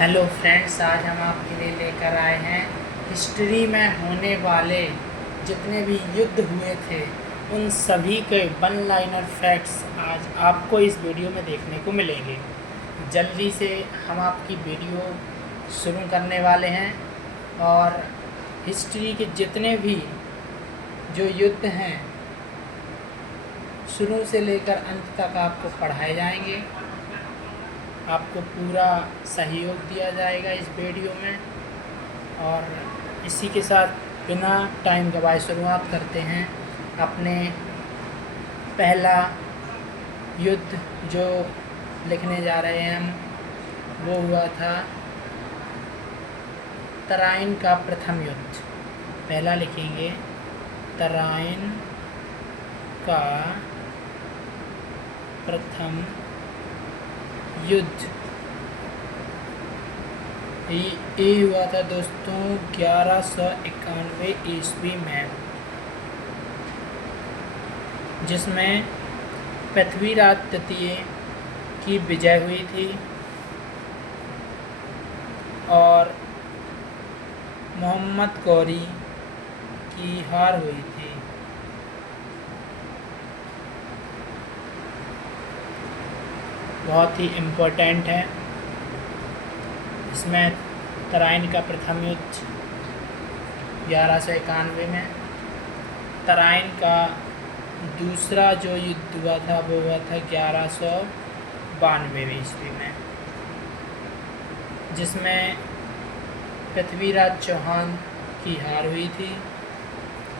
Hello friends, आज हम आपके लिए लेकर आए हैं हिस्ट्री में होने वाले जितने भी युद्ध हुए थे उन सभी के वन लाइनर फैक्ट्स आज आपको इस वीडियो में देखने को मिलेंगे। जल्दी से हम आपकी वीडियो शुरू करने वाले हैं और हिस्ट्री के जितने भी जो युद्ध हैं शुरू से लेकर अंत तक आपको पढ़ाए जाएंगे। आपको पूरा सहयोग दिया जाएगा इस वीडियो में। और इसी के साथ बिना टाइम गवाए शुरुआत करते हैं। अपने पहला युद्ध जो लिखने जा रहे हैं हम, वो हुआ था तराइन का प्रथम युद्ध। पहला लिखेंगे तराइन का प्रथम युद्ध। ये हुआ था दोस्तों 1191 ईस्वी में, जिसमें पृथ्वीराज तृतीय की विजय हुई थी और मोहम्मद गौरी की हार हुई थी। बहुत ही इम्पोर्टेंट है। इसमें तराइन का प्रथम युद्ध 1191 में, तराइन का दूसरा जो युद्ध हुआ था वो हुआ था 1192 ईस्वी में, जिसमें पृथ्वीराज चौहान की हार हुई थी।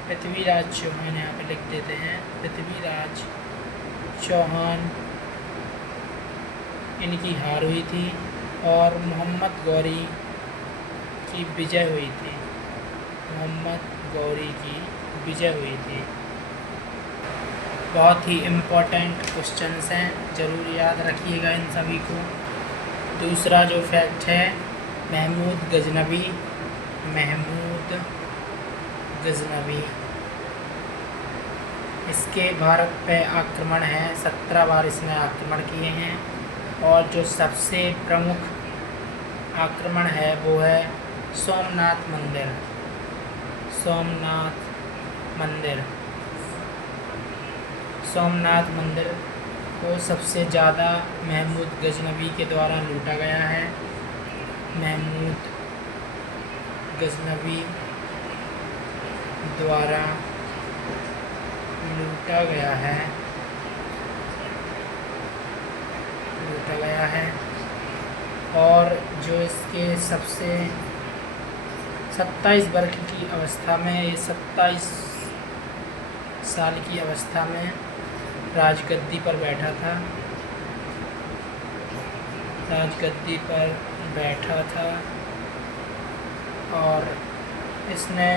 पृथ्वीराज चौहान यहाँ पे लिख देते हैं, पृथ्वीराज चौहान इनकी हार हुई थी और मोहम्मद गौरी की विजय हुई थी। मोहम्मद गौरी की विजय हुई थी। बहुत ही इम्पोर्टेंट क्वेश्चंस हैं, ज़रूर याद रखिएगा इन सभी को। दूसरा जो फैक्ट है महमूद गजनवी। महमूद गजनवी, इसके भारत पे आक्रमण है, 17 बार इसने आक्रमण किए हैं और जो सबसे प्रमुख आक्रमण है वो है सोमनाथ मंदिर। सोमनाथ मंदिर, सोमनाथ मंदिर को सबसे ज़्यादा महमूद गजनवी के द्वारा लूटा गया है। महमूद गजनवी द्वारा लूटा गया है, लूटा गया है। और जो इसके सबसे 27 वर्ष की अवस्था में, ये 27 साल की अवस्था में राजगद्दी पर बैठा था, राजगद्दी पर बैठा था और इसने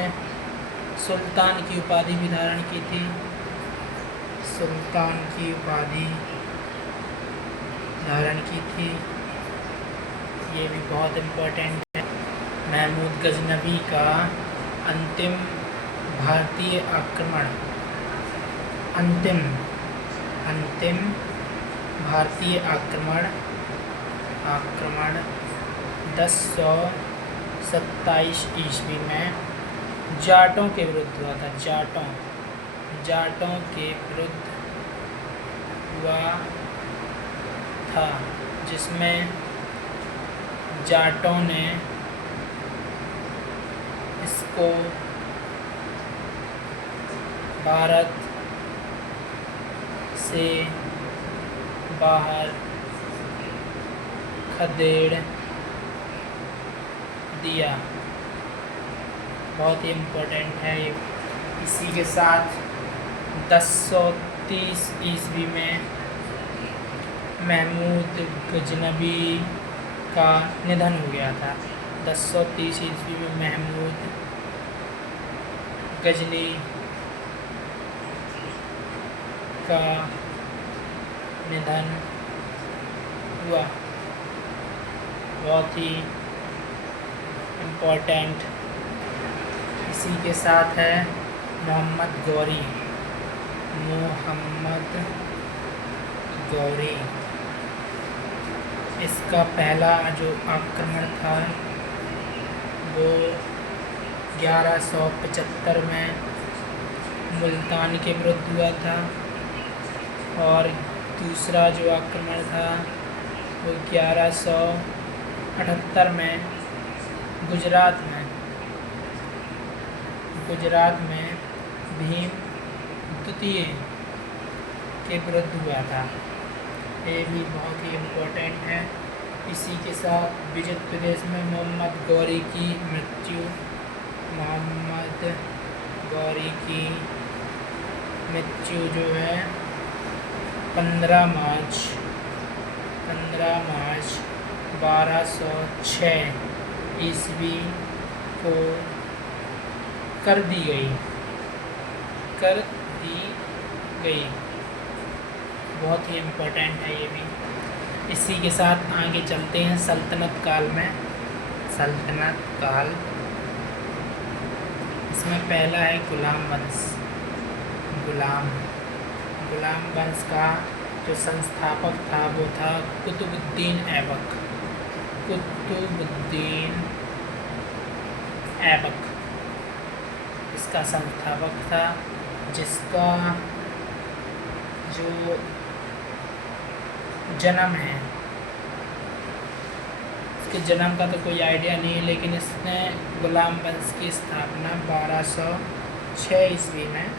सुल्तान की उपाधि भी धारण की थी। सुल्तान की उपाधि धारण की थी, ये भी बहुत इम्पोर्टेंट है। महमूद गजनवी का अंतिम भारतीय आक्रमण, अंतिम भारतीय आक्रमण 1027 ईस्वी में जाटों के विरुद्ध हुआ था। जाटों के विरुद्ध हुआ था, जिसमें जाटों ने इसको भारत से बाहर खदेड़ दिया। बहुत ही इम्पोर्टेंट है ये। इसी के साथ 1030 ईस्वी में महमूद गजनवी का निधन हो गया था। 1030 ईस्वी में महमूद गजनी का निधन हुआ। बहुत ही इम्पोर्टेंट। इसी के साथ है मोहम्मद गौरी। मोहम्मद गौरी इसका पहला जो आक्रमण था वो 1175 में मुल्तान के विरुद्ध हुआ था, और दूसरा जो आक्रमण था वो 1178 में गुजरात में भीम द्वितीय के विरुद्ध हुआ था। ये भी बहुत ही इम्पोर्टेंट है। इसी के साथ विजित प्रदेश में मोहम्मद गौरी की मृत्यु जो है 15 मार्च 1206 ईस्वी को कर दी गई। बहुत ही इम्पोर्टेंट है ये भी। इसी के साथ आगे चलते हैं सल्तनत काल में। सल्तनत काल, इसमें पहला है गुलाम वंश। गुलाम वंश का जो संस्थापक था वो था कुतुबुद्दीन ऐबक इसका संस्थापक था, जिसका जो जन्म है, इसके जन्म का तो कोई आइडिया नहीं है, लेकिन इसने गुलाम वंश की स्थापना 1206 ईस्वी में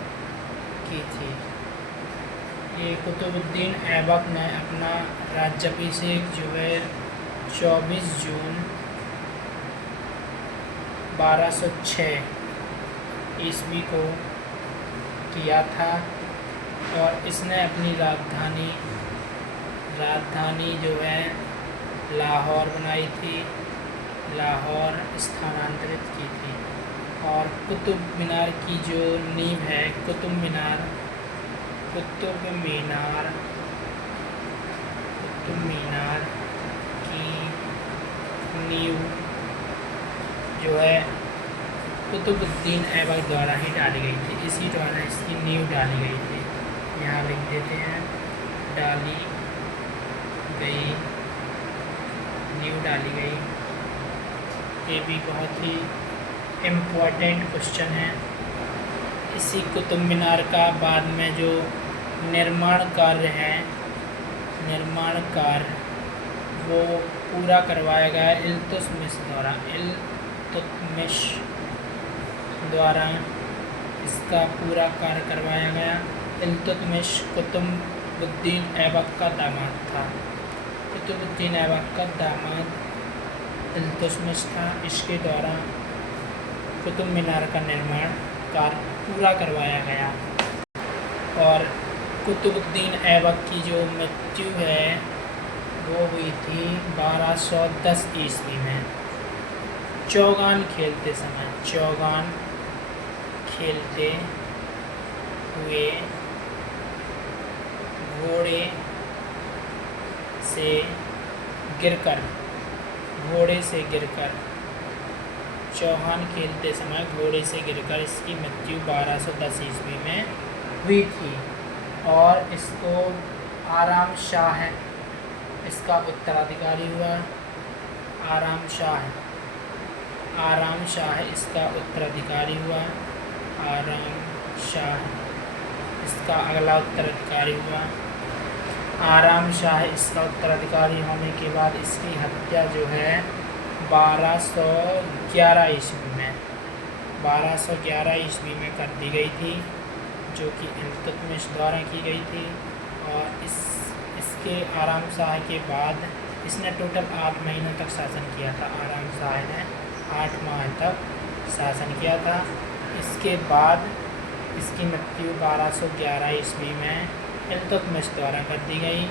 की थी। ये कुतुबुद्दीन ऐबक ने अपना राज्याभिषेक जो है 24 जून 1206 ईस्वी को किया था, और इसने अपनी राजधानी जो है लाहौर बनाई थी, लाहौर स्थानांतरित की थी। और कुतुब मीनार की जो नींव है, कुतुब मीनार की नींव जो है कुतुबुद्दीन ऐबक द्वारा ही डाली गई थी। इसी द्वारा इसकी नींव डाली गई थी। यहाँ लिख देते हैं, नींव डाली गई। ये भी बहुत ही इम्पोर्टेंट क्वेश्चन है। इसी कुतुब मीनार का बाद में जो निर्माण कार्य वो पूरा करवाया गया इल्तुतमिश द्वारा इसका पूरा कार्य करवाया गया। इल्तुतमिश कुतुबुद्दीन ऐबक का दामाद था। कुतुबुद्दीन ऐबक का दामाद इल्तुतमिश था। इसके द्वारा कुतुब मीनार का निर्माण कार्य पूरा करवाया गया। और कुतुबुद्दीन ऐबक की जो मृत्यु है वो हुई थी 1210 ईस्वी में। चौगान खेलते हुए घोड़े से गिरकर चौहान खेलते समय घोड़े से गिरकर इसकी मृत्यु 1210 ईस्वी में हुई थी। और इसको आराम शाह इसका उत्तराधिकारी हुआ। आराम शाह इसका उत्तराधिकारी हुआ। इसका अगला उत्तराधिकारी हुआ। आराम शाह इसका उत्तराधिकारी होने के बाद इसकी हत्या जो है 1211 ईस्वी में कर दी गई थी, जो कि इल्तुतमिश द्वारा की गई थी। और इसके आराम शाह के बाद इसने टोटल 8 महीनों तक शासन किया था। आराम शाह ने 8 माह तक शासन किया था। इसके बाद इसकी मृत्यु 1211 ईस्वी में इल्तुतमिश द्वारा कर दी गई।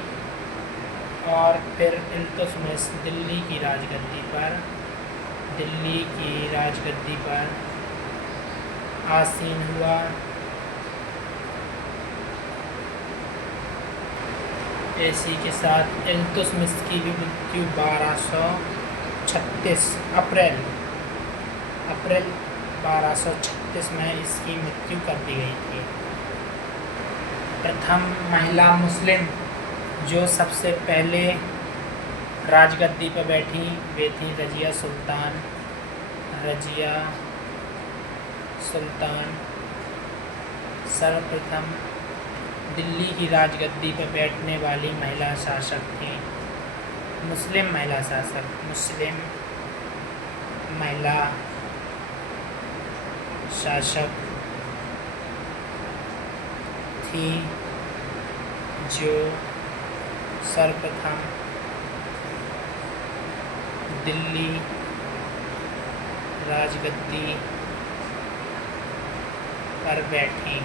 और फिर इल्तुतमिश दिल्ली की राजगद्दी पर आसीन हुआ। इसी के साथ इल्तुतमिश की भी मृत्यु अप्रैल 1236 में इसकी मृत्यु कर दी गई थी। प्रथम महिला मुस्लिम जो सबसे पहले राजगद्दी पर बैठी वे थी रजिया सुल्तान। रजिया सुल्तान सर्वप्रथम दिल्ली की राजगद्दी पर बैठने वाली महिला शासक थीं। मुस्लिम महिला शासक, मुस्लिम महिला शासक थी जो सर्वप्रथम दिल्ली राजगद्दी पर बैठी।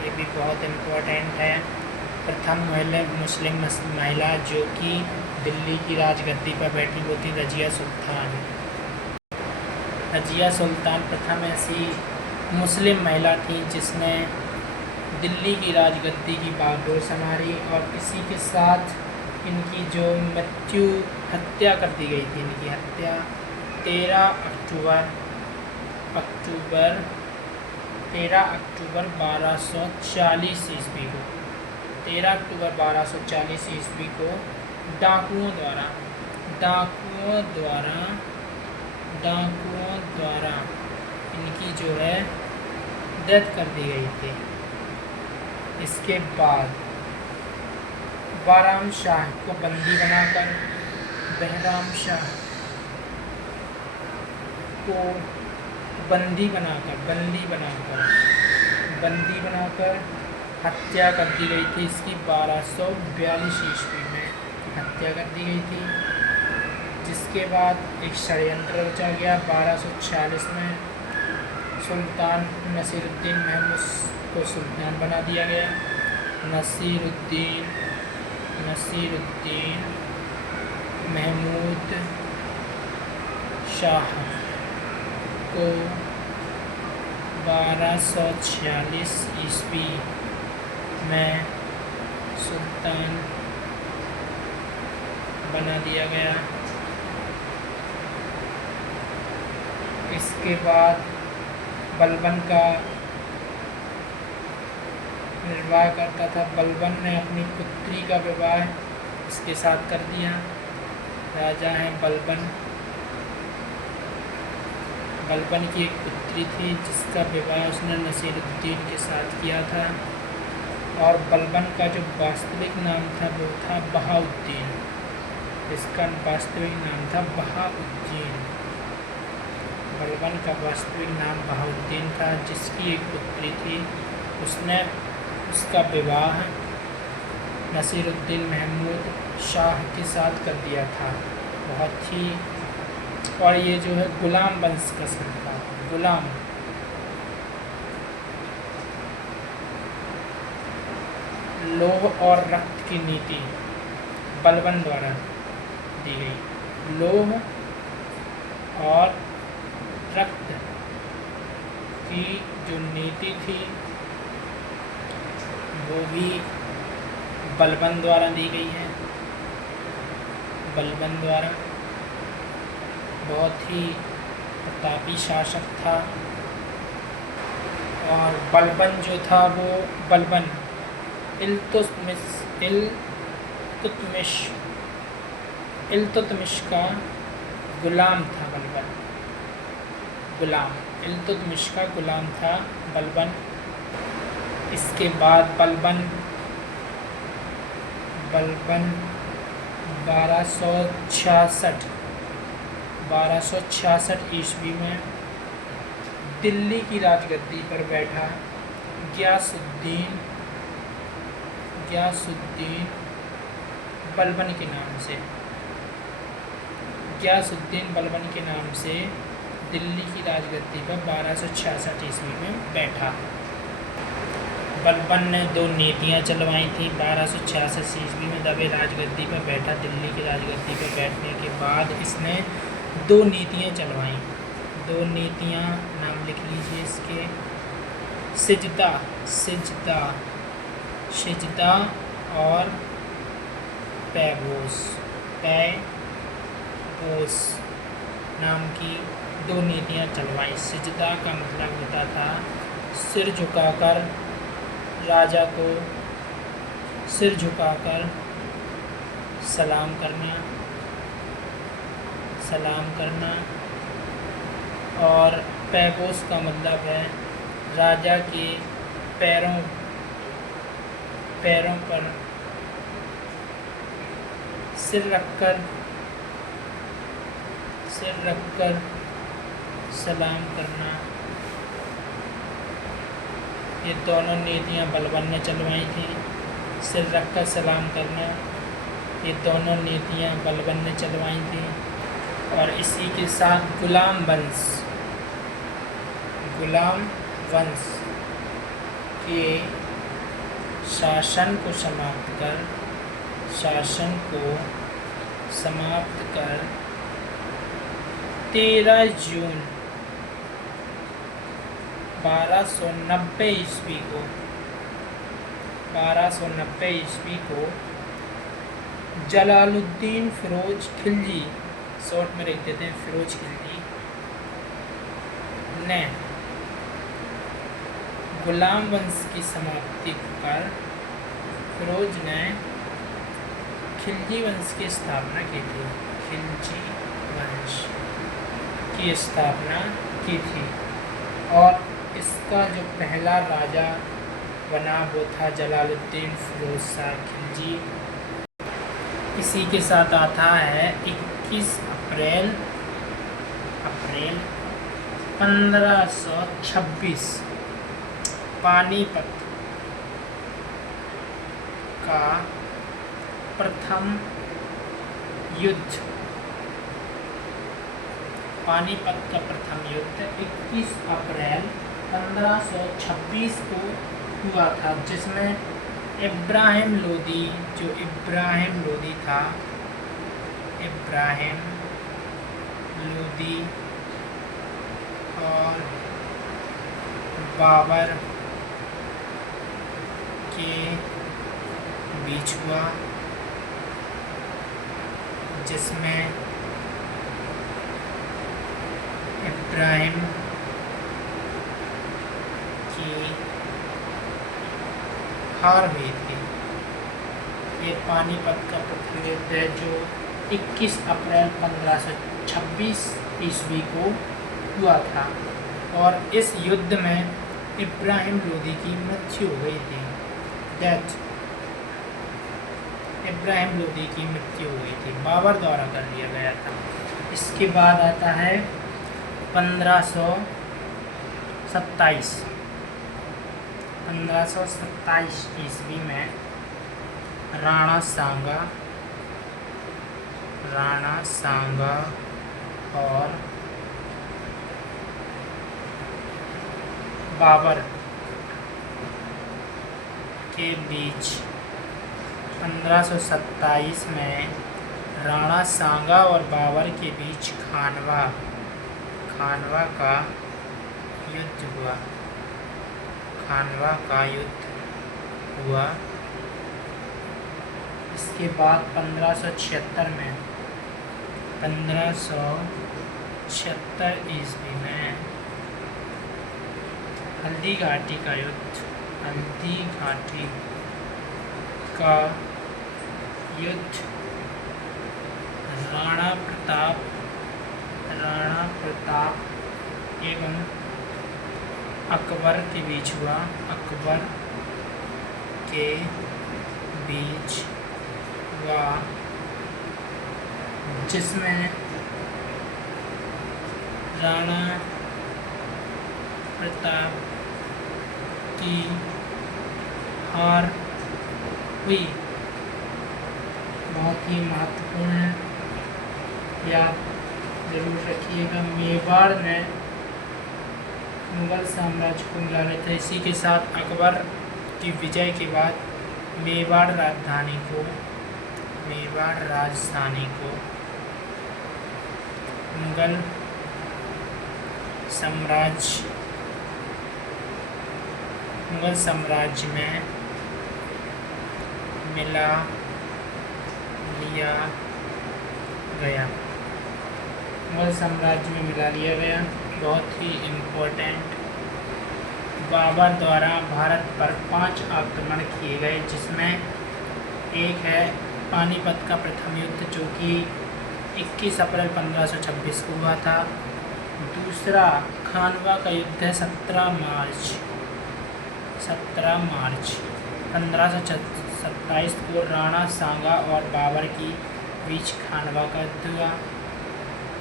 ये भी बहुत इम्पोर्टेंट है। प्रथम मुस्लिम महिला जो कि दिल्ली की राजगद्दी पर बैठी वो थी रजिया सुल्तान। रजिया सुल्तान प्रथम ऐसी मुस्लिम महिला थी जिसने दिल्ली की राजगद्दी की बागडोर संभाली और इसी के साथ इनकी जो हत्या कर दी गई थी। इनकी हत्या 13 अक्टूबर 1240 ईस्वी को 13 अक्टूबर 1240 ईस्वी को डाकुओं द्वारा इनकी जो है डेथ कर दी गई थी। इसके बाद बहराम शाह को बंदी बनाकर हत्या कर दी गई थी। इसकी 1242 ईस्वी में हत्या कर दी गई थी। जिसके बाद एक षड्यंत्र रचा गया। 1246 में सुल्तान नसीरुद्दीन महमूद को सुल्तान बना दिया गया। नसीरुद्दीन महमूद शाह को 1246 ईस्वी में सुल्तान बना दिया गया। इसके बाद बलबन का निर्वाह करता था। बलबन ने अपनी पुत्री का विवाह इसके साथ कर दिया। राजा हैं बलबन की एक पुत्री थी जिसका विवाह उसने नसीरुद्दीन के साथ किया था और बलबन का जो वास्तविक नाम था वो था बहाउद्दीन। इसका वास्तविक नाम था बहाउद्दीन। बलबन का वास्तविक नाम बहाउद्दीन था जिसकी एक पुत्री थी। उसका विवाह नसीरुद्दीन महमूद शाह के साथ कर दिया था। बहुत ही और ये जो है गुलाम वंश का सरकार गुलाम लोह और रक्त की नीति बलबन द्वारा दी गई। लोह और रक्त की जो नीति थी वो भी बलबन द्वारा दी गई है। बलबन द्वारा बहुत ही प्रतापी शासक था और बलबन जो था वो बलबन इल्तुतमिश का गुलाम था। इल्तुतमिश का गुलाम था बलबन। इसके बाद बलबन 1266 ईस्वी में दिल्ली की राजगद्दी पर बैठा गियासुद्दीन बलबन के नाम से दिल्ली की राजगद्दी पर 1266 ईस्वी में बैठा। बलबन ने 2 नीतियाँ चलवाई थी। 1266 ईस्वी में जब राजगद्दी पर बैठा, दिल्ली की राजगद्दी पर बैठने के बाद इसने 2 नीतियाँ चलवाई। 2 नीतियाँ नाम लिख लीजिए इसके। सिजदा और पैगोस नाम की 2 नीतियाँ चलवाई। सिजदा का मतलब होता था सिर झुकाकर राजा को सिर झुकाकर सलाम करना, सलाम करना। और पैगोस का मतलब है राजा के पैरों पैरों पर सिर रखकर सलाम करना। ये दोनों नीतियाँ बलबन ने चलवाई थी। सिर रखकर सलाम करना, ये दोनों नीतियाँ बलबन ने चलवाई थी। और इसी के साथ गुलाम वंश के शासन को समाप्त कर 13 जून 1290 ईस्वी को जलालुद्दीन फिरोज खिलजी, शॉर्ट में लिख देते हैं फिरोज खिलजी, ने गुलाम वंश की समाप्ति कर फिरोज ने खिलजी वंश की स्थापना की थी। खिलजी वंश की स्थापना की थी। और इसका जो पहला राजा बना वो था जलालुद्दीन फिरोज शाह खिलजी। इसी के साथ आता है 21 अप्रैल 1526 पानीपत का प्रथम युद्ध। पानीपत का प्रथम युद्ध 21 अप्रैल 1526 को हुआ था, जिसमें इब्राहिम लोदी था, इब्राहिम लोदी और बाबर के बीच हुआ, जिसमें इब्राहिम की हार हुई थी। ये पानीपत का प्रथम युद्ध है जो 21 अप्रैल 1526 ईस्वी को हुआ था। और इस युद्ध में इब्राहिम लोदी की मृत्यु हो गई थी। इब्राहिम लोदी की मृत्यु हो गई थी, बाबर द्वारा कर दिया गया था। इसके बाद आता है 1527 ईस्वी में राणा सांगा और बाबर के बीच 1527 में राणा सांगा और बाबर के बीच खानवा का युद्ध हुआ। इसके बाद 1576 ईस्वी में हल्दी घाटी का युद्ध राणा प्रताप एवं अकबर के बीच हुआ। जिसमें राणा प्रताप की हार हुई। बहुत ही महत्वपूर्ण है, याद जरूर रखिएगा। मेवाड़ ने मुगल साम्राज्य को मिला लिया था। इसी के साथ अकबर की विजय के बाद मेवाड़ राजधानी को मुगल साम्राज्य में मिला लिया गया। बहुत ही इम्पोर्टेंट। बाबर द्वारा भारत पर 5 आक्रमण किए गए, जिसमें एक है पानीपत का प्रथम युद्ध जो कि 21 अप्रैल 1526 को हुआ था। दूसरा खानवा का युद्ध है 17 मार्च 1527 को राणा सांगा और बाबर की बीच खानवा का युद्ध हुआ।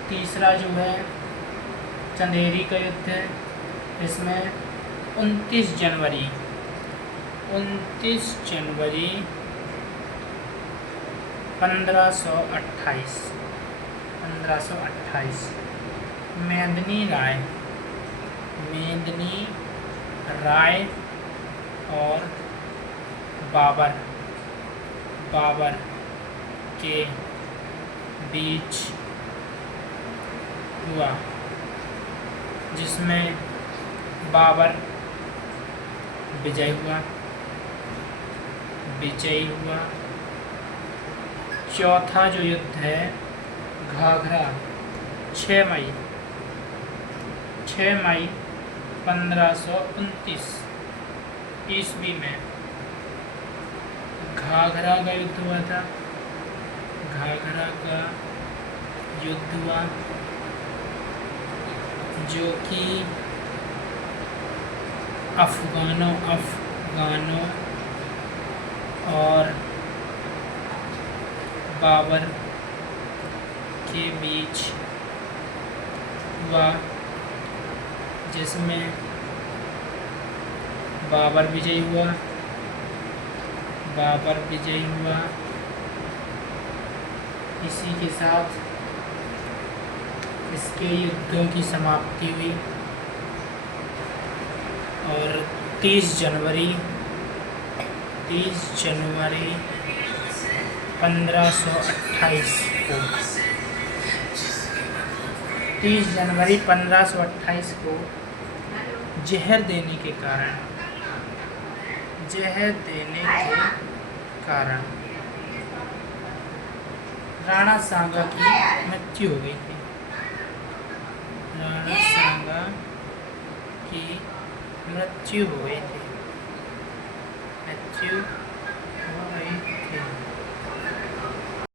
तीसरा जो है चंदेरी का युद्ध है, इसमें 29 जनवरी 1528 मेदिनी राय और बाबर के बीच हुआ, जिसमें बाबर विजयी हुआ। चौथा जो युद्ध है घाघरा 6 मई 1529 ईस्वी में घाघरा का युद्ध हुआ था। जो कि अफगानों और बाबर के बीच हुआ, जिसमें बाबर विजयी हुआ। इसी के साथ इसके युद्धों की समाप्ति हुई और 30 जनवरी 1528 को जहर देने के कारण राणा सांगा की मृत्यु हो गई थी। मृत्यु हो गई थी।